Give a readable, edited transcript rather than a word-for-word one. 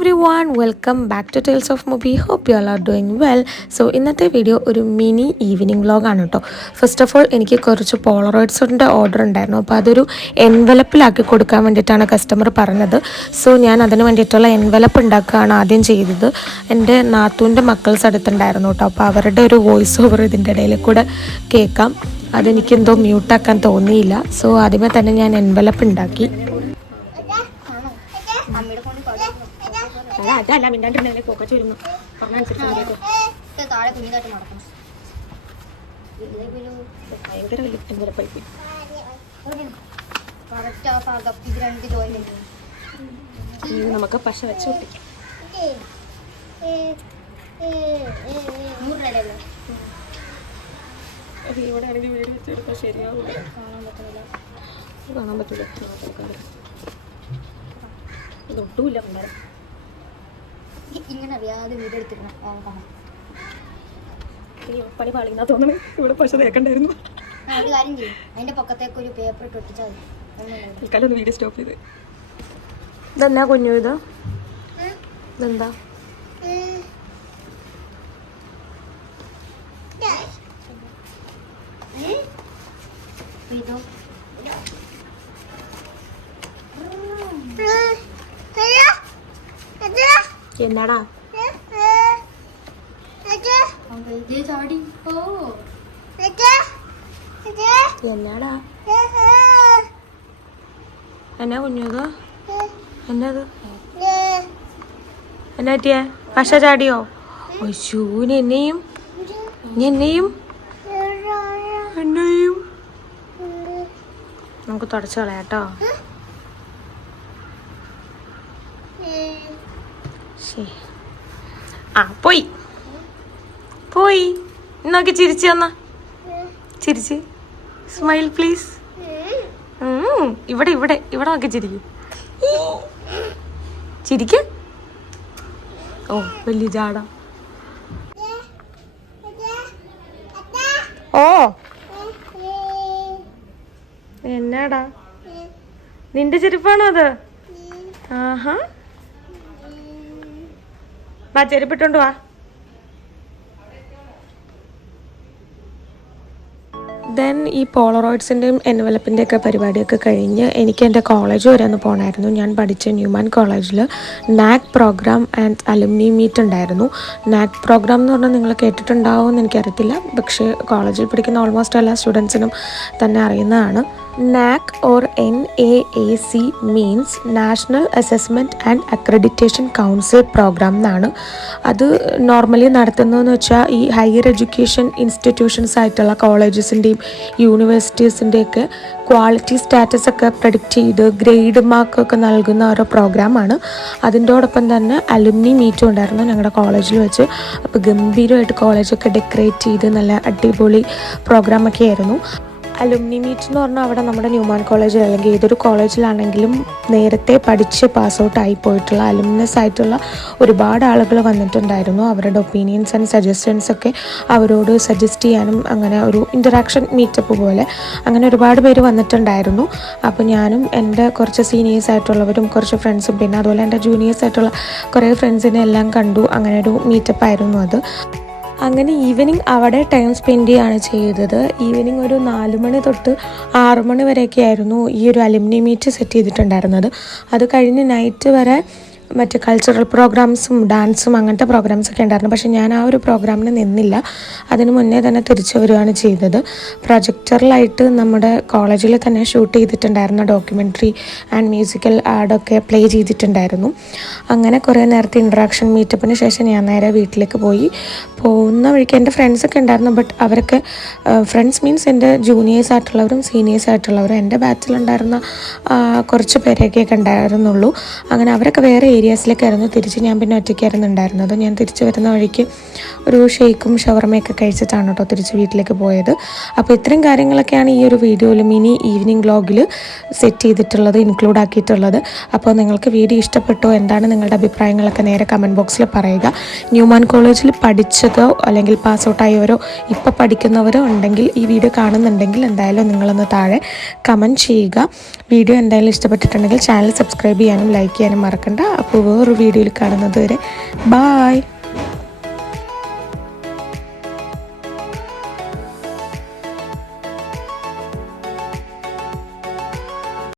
everyone, welcome back to Tales of Movie. Hope you all are doing well. So ഇന്നത്തെ video ഒരു mini evening വ്ളോഗാണ് കേട്ടോ. First of all എനിക്ക് കുറച്ച് പോളറോയിഡ്സിൻ്റെ order ഉണ്ടായിരുന്നു. അപ്പോൾ അതൊരു എൻവലപ്പിലാക്കി കൊടുക്കാൻ വേണ്ടിയിട്ടാണ് കസ്റ്റമർ പറഞ്ഞത്. സോ ഞാൻ അതിന് വേണ്ടിയിട്ടുള്ള എൻവലപ്പ് ഉണ്ടാക്കുകയാണ് ആദ്യം ചെയ്തത്. എൻ്റെ നാത്തൂൻ്റെ മക്കൾസ് അടുത്തുണ്ടായിരുന്നു കേട്ടോ. അപ്പോൾ അവരുടെ ഒരു വോയിസ് ഓവർ ഇതിൻ്റെ ഇടയിൽ കൂടെ കേൾക്കാം. അതെനിക്കെന്തോ മ്യൂട്ടാക്കാൻ തോന്നിയില്ല. സോ ആദ്യമേ തന്നെ ഞാൻ എൻവലപ്പ് ഉണ്ടാക്കി. അതല്ല മിണ്ടാണ്ടിരുന്നല്ലേ ഫോക്കസ് വരുന്നു പറഞ്ഞനുസരിച്ച് താഴെ കുഞ്ഞിതായിട്ട് നടക്കണം. ഭയങ്കര എൻവലപ്പായി നമുക്ക് പശ വെച്ച് ഒട്ടിക്കാം. ഇവിടെ ആണെങ്കിൽ വീട് വെച്ചെടുക്കാൻ ശരിയാവില്ല, കാണാൻ പറ്റില്ല. ഇതൊട്ടുമില്ല കൊണ്ടാരം ഇങ്ങനെ അറിയാതെ വീട് എടുത്തിരുന്ന പണി പാളിന്നാ തോന്നുന്നു. ഇവിടെ പശ തേക്കണ്ടായിരുന്നു. ഒരു കാര്യം ചെയ്യും, അതിന്റെ പൊക്കത്തേക്ക് ഒരു പേപ്പർ ഇട്ട് ഒട്ടിച്ചാൽ മതി. ഒന്ന് വീഡിയോ സ്റ്റോപ്പ് ചെയ്ത്. ഇതെന്നാ കുഞ്ഞു ഇത്? ഇതെന്താ? ഇതോ എന്നാടാ എന്നാടാ എന്നാ കുഞ്ഞത്? എന്നത് എന്നാ പറ്റിയേ? പശ ചാടിയോ? അയ്യോന് എന്നെയും എന്നെയും എന്നെയും നമുക്ക് തുടച്ചു കളയാട്ടോ. ആ പോയി പോയി. നോക്കി ചിരിച്ചു തന്നാ, ചിരിച്ച് സ്മൈൽ പ്ലീസ്. ഇവിടെ ഇവിടെ ഇവിടെ നോക്കി ചിരിക്കും, ചിരിക്ക. ഓ വലിയ ജാട. ഓ എന്നാടാ നിന്റെ ചെരുപ്പാണോ അത്? ആഹാ, വാ ചെരുപ്പിട്ടോണ്ട് വാ. ദെൻ ഈ പോളറോയിഡ്സിൻ്റെയും എൻവലപ്പിൻ്റെ ഒക്കെ പരിപാടിയൊക്കെ കഴിഞ്ഞ് എനിക്ക് എൻ്റെ കോളേജ് വരെ ഒന്ന് പോകണമായിരുന്നു. ഞാൻ പഠിച്ച ന്യൂമാൻ കോളേജിൽ NAAC program and alumni meet ഉണ്ടായിരുന്നു. നാക് പ്രോഗ്രാം എന്ന് പറഞ്ഞാൽ നിങ്ങൾ കേട്ടിട്ടുണ്ടാവുമെന്ന് എനിക്കറിയത്തില്ല, പക്ഷേ കോളേജിൽ പഠിക്കുന്ന ഓൾമോസ്റ്റ് എല്ലാ സ്റ്റുഡൻസിനും തന്നെ അറിയുന്നതാണ്. NAAC or NAAC means national assessment and accreditation council program എന്നാണ്. അത് നോർമലി നടത്തുന്നതെന്ന് വെച്ചാൽ ഈ ഹയർ എഡ്യൂക്കേഷൻ ഇൻസ്റ്റിറ്റ്യൂഷൻസ് ആയിട്ടുള്ള കോളേജസിൻ്റെയും യൂണിവേഴ്സിറ്റീസിൻ്റെയൊക്കെ ക്വാളിറ്റി സ്റ്റാറ്റസ് ഒക്കെ പ്രഡിക്റ്റ് ചെയ്ത് ഗ്രേഡ് മാർക്കൊക്കെ നൽകുന്ന ഓരോ പ്രോഗ്രാമാണ്. അതിൻ്റോടൊപ്പം തന്നെ അലുമിനി മീറ്റും ഉണ്ടായിരുന്നു ഞങ്ങളുടെ കോളേജിൽ വെച്ച്. അപ്പോൾ ഗംഭീരമായിട്ട് കോളേജൊക്കെ ഡെക്കറേറ്റ് ചെയ്ത് നല്ല അടിപൊളി പ്രോഗ്രാമൊക്കെ ആയിരുന്നു. അലുമിനി മീറ്റ് എന്ന് പറഞ്ഞാൽ അവിടെ നമ്മുടെ ന്യൂമാൻ കോളേജിൽ അല്ലെങ്കിൽ ഏതൊരു കോളേജിലാണെങ്കിലും നേരത്തെ പഠിച്ച് പാസ് ഔട്ട് ആയി പോയിട്ടുള്ള അലുമിനസ് ആയിട്ടുള്ള ഒരുപാട് ആളുകൾ വന്നിട്ടുണ്ടായിരുന്നു. അവരുടെ ഒപ്പീനിയൻസ് ആൻഡ് സജഷൻസ് ഒക്കെ അവരോട് സജസ്റ്റ് ചെയ്യാനും അങ്ങനെ ഒരു ഇൻ്ററാക്ഷൻ മീറ്റപ്പ് പോലെ അങ്ങനെ ഒരുപാട് പേര് വന്നിട്ടുണ്ടായിരുന്നു. അപ്പോൾ ഞാനും എൻ്റെ കുറച്ച് സീനിയേഴ്സ് ആയിട്ടുള്ളവരും കുറച്ച് ഫ്രണ്ട്സും പിന്നെ അതുപോലെ എൻ്റെ ജൂനിയേഴ്സ് ആയിട്ടുള്ള കുറേ ഫ്രണ്ട്സിനെ എല്ലാം കണ്ടു. അങ്ങനെ ഒരു മീറ്റപ്പ് ആയിരുന്നു അത്. അങ്ങനെ ഈവനിങ് അവിടെ ടൈം സ്പെൻഡ് ചെയ്യുകയാണ് ചെയ്തത്. ഈവനിങ് ഒരു 4 മണി തൊട്ട് 6 മണി വരെയൊക്കെ ആയിരുന്നു ഈ ഒരു അലുമിനി മീറ്റ് സെറ്റ് ചെയ്തിട്ടുണ്ടായിരുന്നത്. അത് കഴിഞ്ഞ് നൈറ്റ് വരെ മറ്റ് കൾച്ചറൽ പ്രോഗ്രാംസും ഡാൻസും അങ്ങനത്തെ പ്രോഗ്രാംസൊക്കെ ഉണ്ടായിരുന്നു. പക്ഷേ ഞാൻ ആ ഒരു പ്രോഗ്രാമിന് നിന്നില്ല. അതിന് മുന്നേ തന്നെ തിരിച്ചു വരികയാണ് ചെയ്തത്. പ്രൊജക്ടറിലായിട്ട് നമ്മുടെ കോളേജിൽ തന്നെ ഷൂട്ട് ചെയ്തിട്ടുണ്ടായിരുന്ന ഡോക്യുമെൻ്ററി ആൻഡ് മ്യൂസിക്കൽ ആഡൊക്കെ പ്ലേ ചെയ്തിട്ടുണ്ടായിരുന്നു. അങ്ങനെ കുറേ നേരത്തെ ഇൻട്രാക്ഷൻ മീറ്റപ്പിന് ശേഷം ഞാൻ നേരെ വീട്ടിലേക്ക് പോയി. പോകുന്ന വഴിക്ക് എൻ്റെ ഫ്രണ്ട്സൊക്കെ ഉണ്ടായിരുന്നു. ബട്ട് അവരൊക്കെ ഫ്രണ്ട്സ് മീൻസ് എൻ്റെ ജൂനിയേഴ്സ് ആയിട്ടുള്ളവരും സീനിയേഴ്സ് ആയിട്ടുള്ളവരും എൻ്റെ ബാച്ചിലുണ്ടായിരുന്ന കുറച്ച് പേരെയൊക്കെ ഉണ്ടായിരുന്നുള്ളൂ. അങ്ങനെ അവരൊക്കെ വേറെ ഏരിയാസിലേക്കായിരുന്നു. തിരിച്ച് ഞാൻ പിന്നെ ഒറ്റയ്ക്കായിരുന്നു ഉണ്ടായിരുന്നത്. ഞാൻ തിരിച്ച് വരുന്ന വഴിക്ക് ഒരു ഷേക്കും ഷവർമയൊക്കെ കഴിച്ചിട്ടാണ് കേട്ടോ തിരിച്ച് വീട്ടിലേക്ക് പോയത്. അപ്പോൾ ഇത്രയും കാര്യങ്ങളൊക്കെയാണ് ഈ ഒരു വീഡിയോയിൽ മിനി ഈവനിങ് വ്ളോഗിൽ സെറ്റ് ചെയ്തിട്ടുള്ളത്, ഇൻക്ലൂഡ് ആക്കിയിട്ടുള്ളത്. അപ്പോൾ നിങ്ങൾക്ക് വീഡിയോ ഇഷ്ടപ്പെട്ടോ, എന്താണ് നിങ്ങളുടെ അഭിപ്രായങ്ങളൊക്കെ നേരെ കമൻറ്റ് ബോക്സിൽ പറയുക. ന്യൂമാൻ കോളേജിൽ പഠിച്ചതോ അല്ലെങ്കിൽ പാസ് ഔട്ടായവരോ ഇപ്പോൾ പഠിക്കുന്നവരോ ഉണ്ടെങ്കിൽ ഈ വീഡിയോ കാണുന്നുണ്ടെങ്കിൽ എന്തായാലും നിങ്ങളൊന്ന് താഴെ കമൻറ്റ് ചെയ്യുക. വീഡിയോ എന്തായാലും ഇഷ്ടപ്പെട്ടിട്ടുണ്ടെങ്കിൽ ചാനൽ സബ്സ്ക്രൈബ് ചെയ്യാനും ലൈക്ക് ചെയ്യാനും മറക്കണ്ട. അപ്പോൾ വേറൊരു വീഡിയോയിൽ കാണുന്നത് വരെ ബായ്.